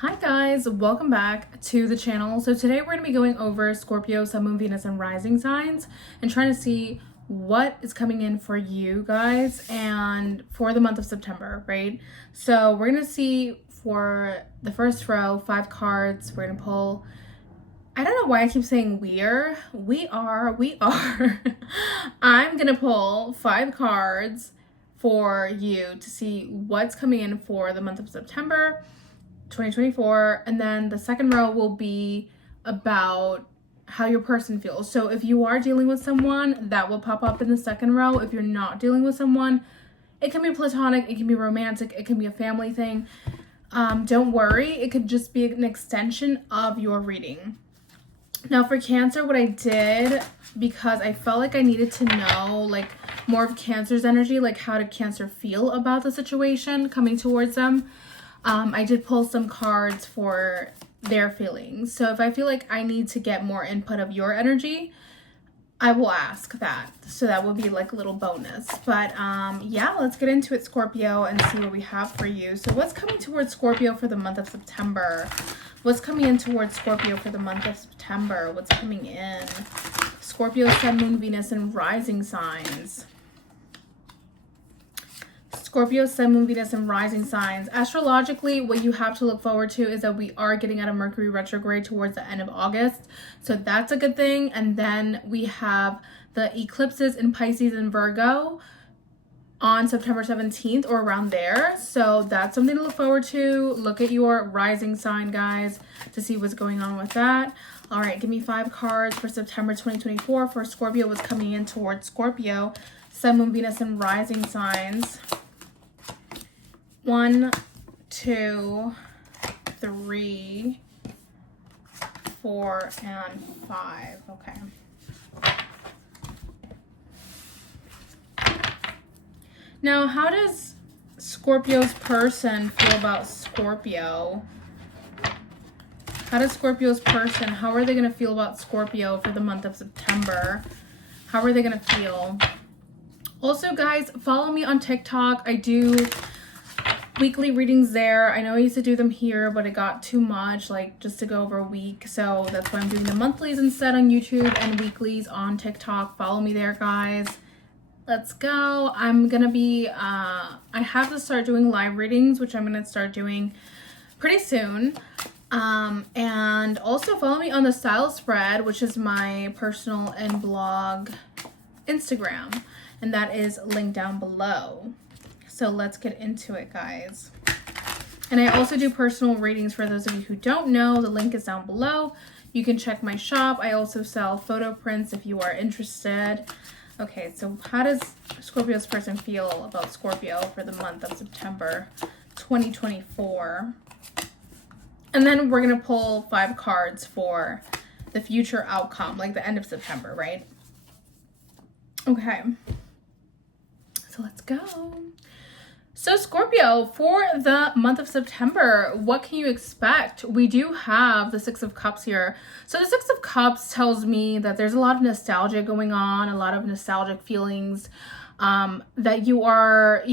Hi guys, welcome back to the channel. So today we're going to be going over Scorpio, Sun, Moon, Venus, and rising signs and trying to see what is coming in for you guys and for the month of September, right? So we're going to see for the first row, 5 cards. We're going to pull, I don't know why I keep saying we are. I'm going to pull 5 cards for you to see what's coming in for the month of September 2024, and then the second row will be about how your person feels. So if you are dealing with someone, that will pop up in the second row. If you're not dealing with someone, it can be platonic, it can be romantic, it can be a family thing. Don't worry, it could just be an extension of your reading. Now for Cancer, what I did, because I felt like I needed to know like more of Cancer's energy, like how did Cancer feel about the situation coming towards them, I did pull some cards for their feelings. So if I feel like I need to get more input of your energy, I will ask that. So that will be like a little bonus. But yeah, let's get into it, Scorpio, and see what we have for you. So what's coming towards Scorpio for the month of September? What's coming in towards Scorpio for the month of September? What's coming in? Scorpio, Sun, Moon, Venus, and rising signs. Scorpio, Sun, Moon, Venus, and rising signs. Astrologically, what you have to look forward to is that we are getting out of Mercury retrograde towards the end of August. So that's a good thing. And then we have the eclipses in Pisces and Virgo on September 17th or around there. So that's something to look forward to. Look at your rising sign, guys, to see what's going on with that. All right, give me 5 cards for September 2024 for Scorpio. What's coming in towards Scorpio, Sun, Moon, Venus, and rising signs. 1, 2, 3, 4, and 5. Okay. Now, how does Scorpio's person feel about Scorpio? How are they going to feel about Scorpio for the month of September? How are they going to feel? Also, guys, follow me on TikTok. I do weekly readings there. I know I used to do them here, but it got too much, like just to go over a week. So that's why I'm doing the monthlies instead on YouTube and weeklies on TikTok. Follow me there, guys. Let's go. I'm gonna be, I have to start doing live readings, which I'm gonna start doing pretty soon. And also follow me on the Style Spread, which is my personal and blog Instagram. And that is linked down below. So let's get into it, guys. And I also do personal readings for those of you who don't know. The link is down below. You can check my shop. I also sell photo prints if you are interested. Okay, so how does Scorpio's person feel about Scorpio for the month of September 2024? And then we're going to pull 5 cards for the future outcome, like the end of September, right? Okay. So let's go. So Scorpio, for the month of September, what can you expect? We do have the 6 of Cups here. So the 6 of Cups tells me that there's a lot of nostalgia going on, a lot of nostalgic feelings, that you are,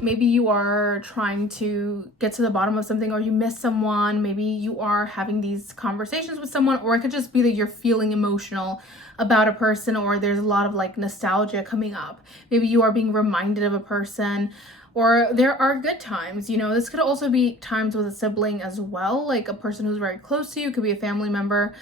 maybe you are trying to get to the bottom of something, or you miss someone. Maybe you are having these conversations with someone, or it could just be that you're feeling emotional about a person, or there's a lot of like nostalgia coming up. Maybe you are being reminded of a person, or there are good times. This could also be times with a sibling as well, like a person who's very close to you. It could be a family member,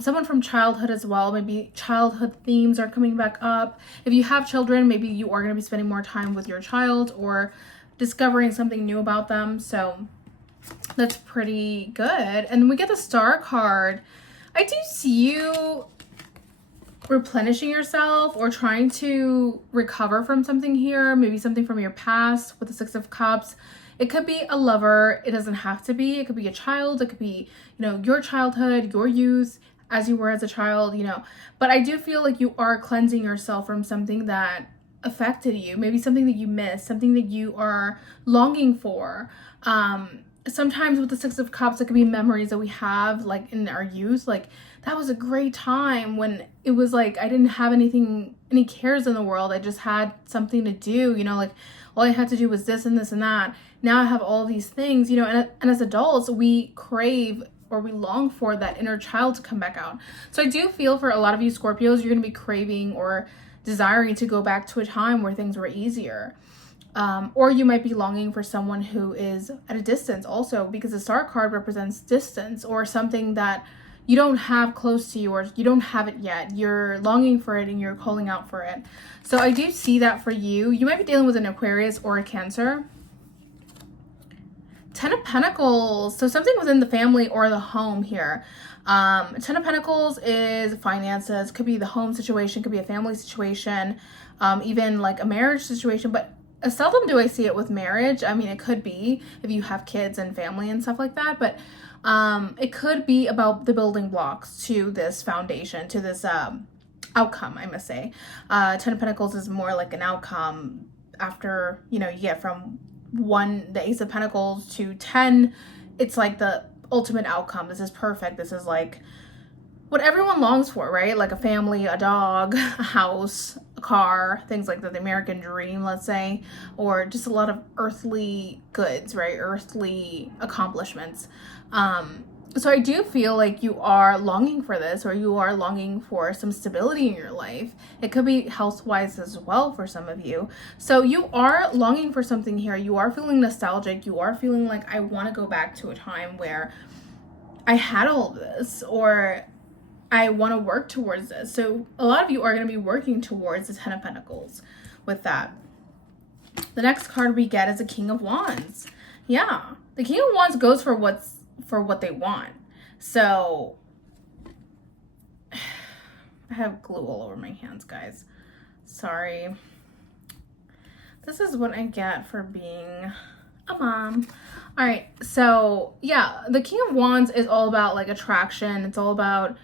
someone from childhood as well. Maybe childhood themes are coming back up. If you have children, maybe you are going to be spending more time with your child or discovering something new about them. So that's pretty good. And then we get the Star card. I do see you replenishing yourself or trying to recover from something here, maybe something from your past with the 6 of Cups. It could be a lover. It doesn't have to be. It could be a child. It could be, your childhood, your youth, as you were as a child, But I do feel like you are cleansing yourself from something that affected you, maybe something that you missed, something that you are longing for. Sometimes with the 6 of Cups, it could be memories that we have like in our youth, like that was a great time when it was like I didn't have any cares in the world. I just had something to do, like all I had to do was this and this and that. now I have all these things, you know, and as adults, we crave or we long for that inner child to come back out. So I do feel for a lot of you Scorpios, you're going to be craving or desiring to go back to a time where things were easier. Or you might be longing for someone who is at a distance also, because the Star card represents distance or something that you don't have close to you, or you don't have it yet. You're longing for it and you're calling out for it. So I do see that for you. You might be dealing with an Aquarius or a Cancer. 10 of Pentacles. So something within the family or the home here. 10 of Pentacles is finances. Could be the home situation, could be a family situation, even like a marriage situation. But seldom do I see it with marriage. I mean, it could be if you have kids and family and stuff like that. But it could be about the building blocks to this foundation, to this outcome, I must say. 10 of Pentacles is more like an outcome after, you know, you get from the Ace of Pentacles to 10. It's like the ultimate outcome. This is perfect. This is like what everyone longs for, right? Like a family, a dog, a house, a car, things like that, the American dream, let's say, or just a lot of earthly goods, right? Earthly accomplishments. So I do feel like you are longing for this, or you are longing for some stability in your life. It could be health-wise as well for some of you. So you are longing for something here. You are feeling nostalgic. You are feeling like, I want to go back to a time where I had all of this, or I want to work towards this. So a lot of you are going to be working towards the 10 of Pentacles with that. The next card we get is a King of Wands. Yeah, the King of Wands goes for what they want. So I have glue all over my hands, guys. Sorry. This is what I get for being a mom. All right, so yeah, the King of Wands is all about like attraction. It's all about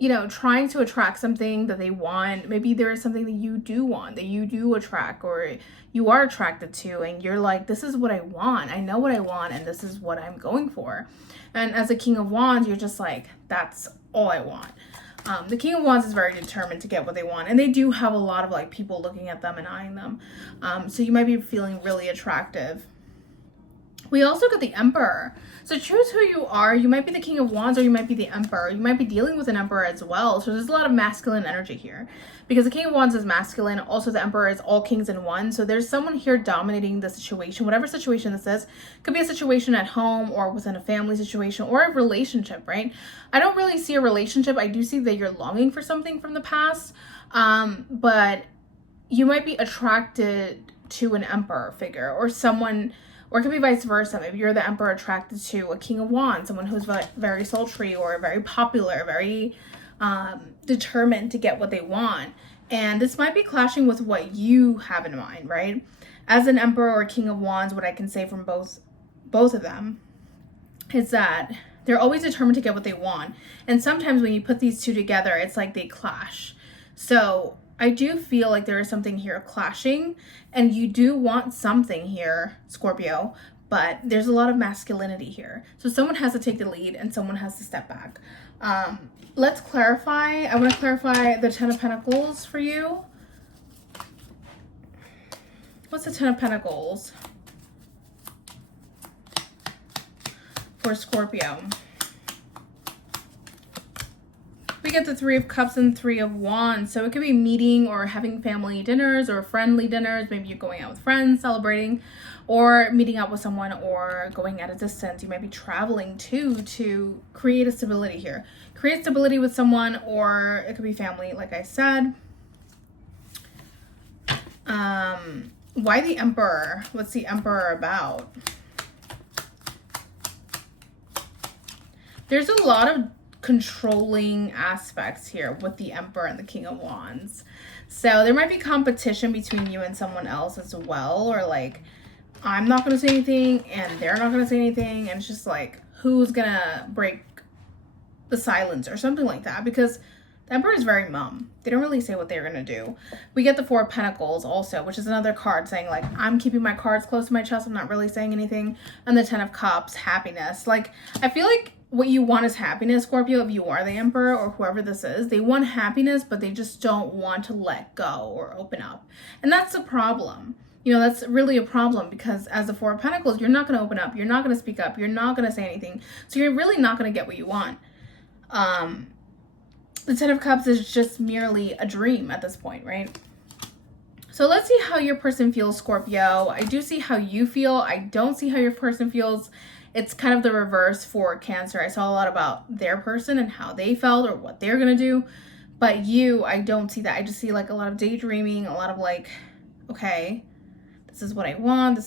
you know, trying to attract something that they want. Maybe there is something that you do want, that you do attract, or you are attracted to, and you're like, this is what I want. I know what I want, and this is what I'm going for. And as a King of Wands, you're just like, that's all I want. The King of Wands is very determined to get what they want, and they do have a lot of like people looking at them and eyeing them. So you might be feeling really attractive. We also get the Emperor. So choose who you are. You might be the King of Wands, or you might be the Emperor. You might be dealing with an Emperor as well. So there's a lot of masculine energy here, because the King of Wands is masculine. Also, the Emperor is all kings in one. So there's someone here dominating the situation, whatever situation this is. Could be a situation at home, or within a family situation, or a relationship, right? I don't really see a relationship. I do see that you're longing for something from the past, but you might be attracted to an Emperor figure, or someone. Or it could be vice versa. Maybe you're the Emperor attracted to a King of Wands, someone who's very sultry or very popular, very determined to get what they want. And this might be clashing with what you have in mind, right? As an Emperor or King of Wands, what I can say from both of them is that they're always determined to get what they want. And sometimes when you put these two together, it's like they clash. So I do feel like there is something here clashing, and you do want something here, Scorpio, but there's a lot of masculinity here. So someone has to take the lead and someone has to step back. Let's clarify. I want to clarify the 10 of Pentacles for you. What's the 10 of Pentacles for Scorpio? We get the 3 of Cups and 3 of Wands. So it could be meeting or having family dinners or friendly dinners. Maybe you're going out with friends, celebrating, or meeting up with someone, or going at a distance. You might be traveling too, to create a stability here. Create stability with someone, or it could be family, like I said. Why the Emperor? What's the Emperor about? There's a lot of controlling aspects here with the Emperor and the King of Wands. So there might be competition between you and someone else as well, or like, I'm not going to say anything and they're not going to say anything, and it's just like, who's going to break the silence or something like that, because the Emperor is very mum. They don't really say what they're going to do. We get the 4 of Pentacles also, which is another card saying like, I'm keeping my cards close to my chest, I'm not really saying anything. And the 10 of Cups, happiness. Like, I feel like what you want is happiness, Scorpio. If you are the Emperor or whoever this is, they want happiness, but they just don't want to let go or open up. And that's the problem. you know, that's really a problem, because as the Four of Pentacles, you're not going to open up. You're not going to speak up. You're not going to say anything. So you're really not going to get what you want. The Ten of Cups is just merely a dream at this point, right? So let's see how your person feels, Scorpio. I do see how you feel. I don't see how your person feels. It's kind of the reverse for Cancer. I saw a lot about their person and how they felt or what they're going to do. But you, I don't see that. I just see like a lot of daydreaming, a lot of like, okay, this is what I want.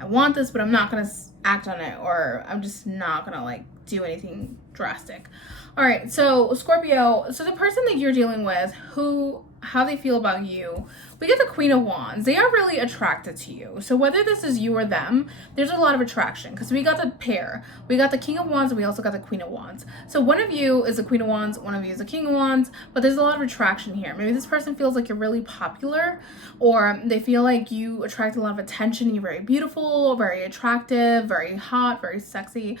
I want this, but I'm not going to act on it, or I'm just not going to like do anything drastic. All right. So Scorpio, so the person that you're dealing with, how they feel about you, we get the Queen of Wands. They are really attracted to you. So whether this is you or them, there's a lot of attraction, because we got the pair. We got the King of Wands, and we also got the Queen of Wands. So one of you is the Queen of Wands, one of you is the King of Wands, but there's a lot of attraction here. Maybe this person feels like you're really popular, or they feel like you attract a lot of attention. You're very beautiful, very attractive, very hot, very sexy.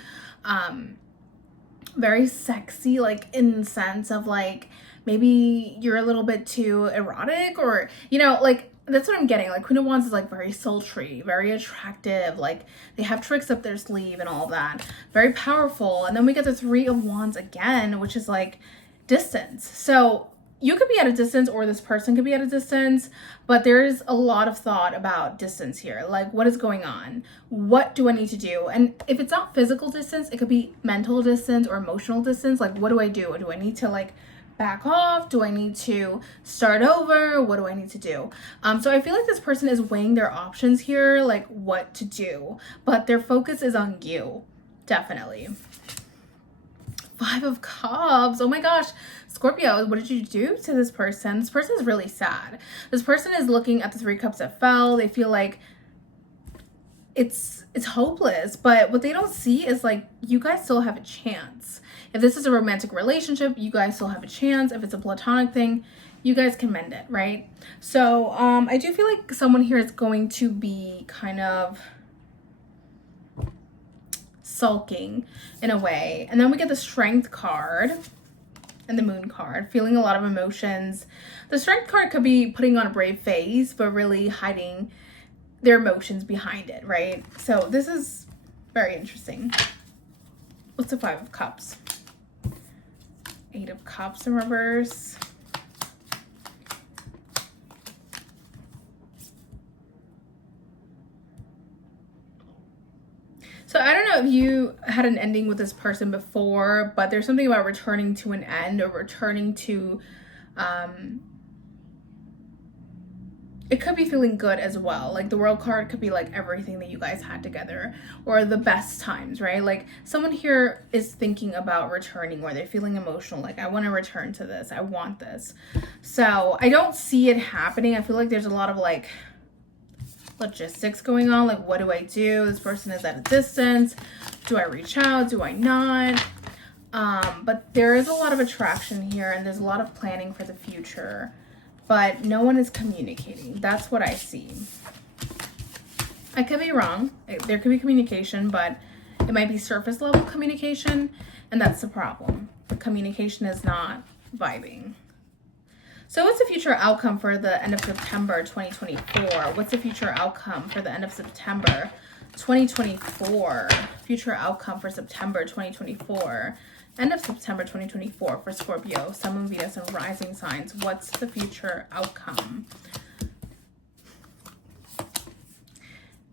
Very sexy, like in the sense of like, maybe you're a little bit too erotic, or, you know, like that's what I'm getting. Like Queen of Wands is like very sultry, very attractive. Like they have tricks up their sleeve and all that. Very powerful. And then we get the Three of Wands again, which is like distance. So you could be at a distance, or this person could be at a distance, but there's a lot of thought about distance here. Like, what is going on? What do I need to do? And if it's not physical distance, it could be mental distance or emotional distance. Like, what do I do? Do I need to like back off? Do I need to start over? What do I need to do? So I feel like this person is weighing their options here, like what to do, but their focus is on you. Definitely. Five of Cups. Oh my gosh. Scorpio, what did you do to this person? This person is really sad. This person is looking at the Three Cups that fell. They feel like it's hopeless, but what they don't see is like, you guys still have a chance. If this is a romantic relationship, you guys still have a chance. If it's a platonic thing, you guys can mend it, right? So I do feel like someone here is going to be kind of sulking in a way. And then we get the Strength card and the Moon card, feeling a lot of emotions. The Strength card could be putting on a brave face, but really hiding their emotions behind it, right? So this is very interesting. What's the Five of Cups? Eight of Cups in reverse. So I don't know if you had an ending with this person before, but there's something about returning to an end, or returning to, it could be feeling good as well. Like the World card could be like everything that you guys had together, or the best times, right? Like someone here is thinking about returning, or they're feeling emotional. Like, I want to return to this. I want this. So I don't see it happening. I feel like there's a lot of like logistics going on. Like, what do I do? This person is at a distance. Do I reach out? Do I not? But there is a lot of attraction here, and there's a lot of planning for the future, but no one is communicating. That's what I see. I could be wrong. There could be communication, but it might be surface level communication, and that's the problem. The communication is not vibing. So what's the future outcome for the end of September 2024? What's the future outcome for the end of September 2024? Future outcome for September 2024. End of September 2024 for Scorpio, Sun, Moon, Venus, and rising signs. What's the future outcome?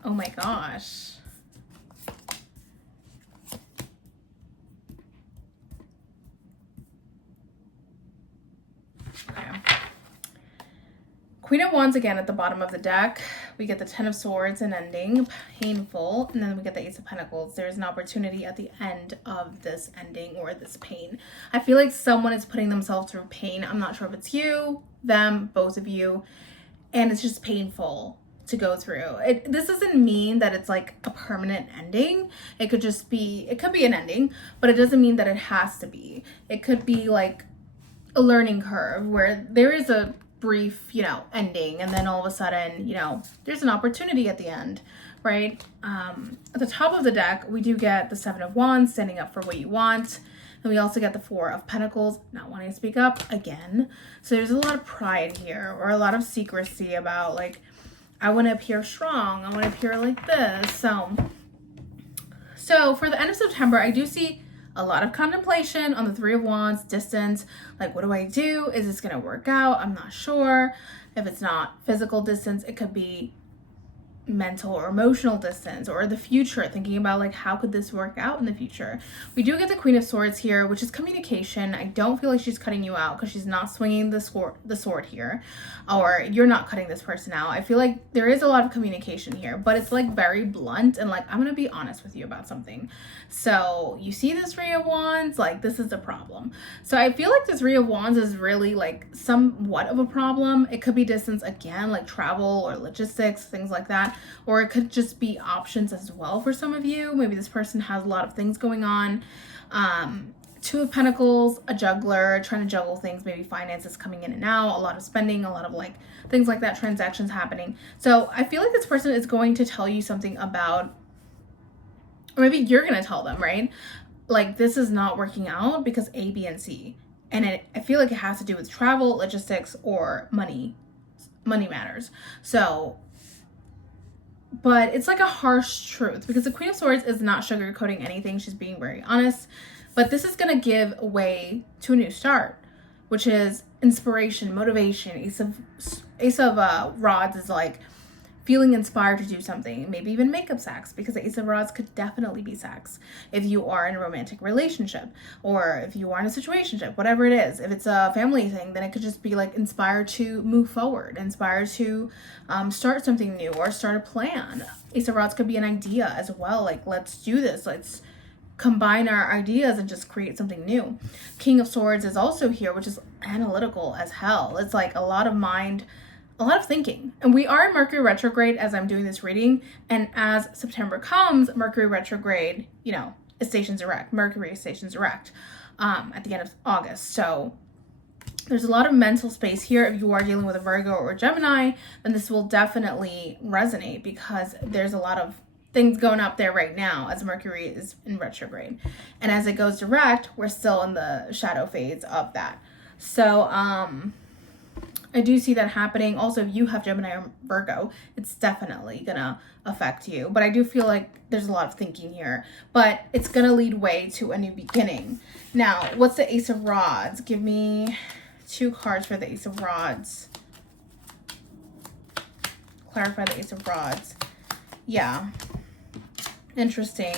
Oh my gosh. Okay. Queen of Wands again at the bottom of the deck. We get the Ten of Swords, an ending, painful, and then we get the Ace of Pentacles. There's an opportunity at the end of this ending, or this pain. I feel like someone is putting themselves through pain. I'm not sure if it's you, them, both of you, and it's just painful to go through. This doesn't mean that it's like a permanent ending. It could just be, it could be an ending, but it doesn't mean that it has to be. It could be like a learning curve where there is a brief, ending, and then all of a sudden, there's an opportunity at the end, right? At the top of the deck, we do get the Seven of Wands, standing up for what you want. And we also get the Four of Pentacles, not wanting to speak up again. So there's a lot of pride here, or a lot of secrecy about like, I want to appear strong. I want to appear like this. So for the end of September, I do see a lot of contemplation on the Three of Wands, distance. Like, what do I do? Is this going to work out? I'm not sure. If it's not physical distance, it could be mental or emotional distance, or the future, thinking about like, how could this work out in the future. We do get the Queen of Swords here, which is communication. I don't feel like she's cutting you out, because she's not swinging the sword here, or you're not cutting this person out. I feel like there is a lot of communication here, but it's like very blunt and like, I'm gonna be honest with you about something. So you see this Three of Wands, like this is a problem. So I feel like the Three of Wands is really like somewhat of a problem. It could be distance again, like travel or logistics, things like that. Or it could just be options as well for some of you. Maybe this person has a lot of things going on. Two of Pentacles, a juggler, trying to juggle things, maybe finances coming in and out, a lot of spending, a lot of like things like that, transactions happening. So I feel like this person is going to tell you something about, or maybe you're going to tell them, right? Like, this is not working out because A, B, and C. And I feel like it has to do with travel, logistics, or money matters. So, but it's like a harsh truth, because the Queen of Swords is not sugarcoating anything. She's being very honest. But this is going to give way to a new start, which is inspiration, motivation. Ace of Rods is like feeling inspired to do something, maybe even makeup sex, because the Ace of Rods could definitely be sex if you are in a romantic relationship, or if you are in a situationship, whatever it is. If it's a family thing, then it could just be like inspired to move forward, inspired to start something new or start a plan. Ace of Rods could be an idea as well, like, let's do this, let's combine our ideas and just create something new. King of Swords is also here, which is analytical as hell. It's like a lot of mind, a lot of thinking. And we are in Mercury retrograde as I'm doing this reading. And as September comes, Mercury retrograde, you know, it stations direct. Mercury stations direct at the end of August. So there's a lot of mental space here. If you are dealing with a Virgo or a Gemini, then this will definitely resonate, because there's a lot of things going up there right now as Mercury is in retrograde. And as it goes direct, we're still in the shadow phase of that. So, I do see that happening. Also, if you have Gemini or Virgo, it's definitely gonna affect you. But I do feel like there's a lot of thinking here. But it's gonna lead way to a new beginning. Now, what's the Ace of Rods? Give me 2 cards for the Ace of Rods. Clarify the Ace of Rods. Yeah. Interesting.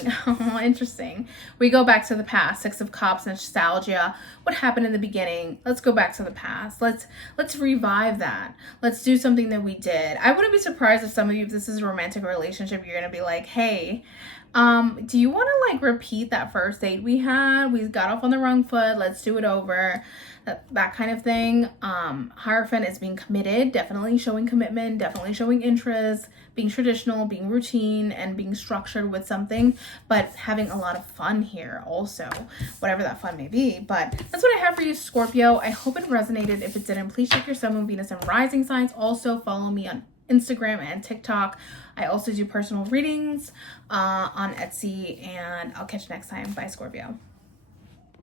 Interesting. We go back to the past. 6 of Cups, nostalgia. What happened in the beginning? Let's go back to the past. Let's revive that. Let's do something that we did. I wouldn't be surprised if some of you, if this is a romantic relationship, you're gonna be like, hey, do you want to like repeat that first date we had? We got off on the wrong foot. Let's do it over. That kind of thing. Hierophant is being committed, definitely showing commitment, definitely showing interest, being traditional, being routine, and being structured with something, but having a lot of fun here also, whatever that fun may be. But that's what I have for you, Scorpio. I hope it resonated. If it didn't, please check your Sun, Moon, Venus, and rising signs. Also follow me on Instagram and TikTok. I also do personal readings on Etsy, and I'll catch you next time. Bye, Scorpio.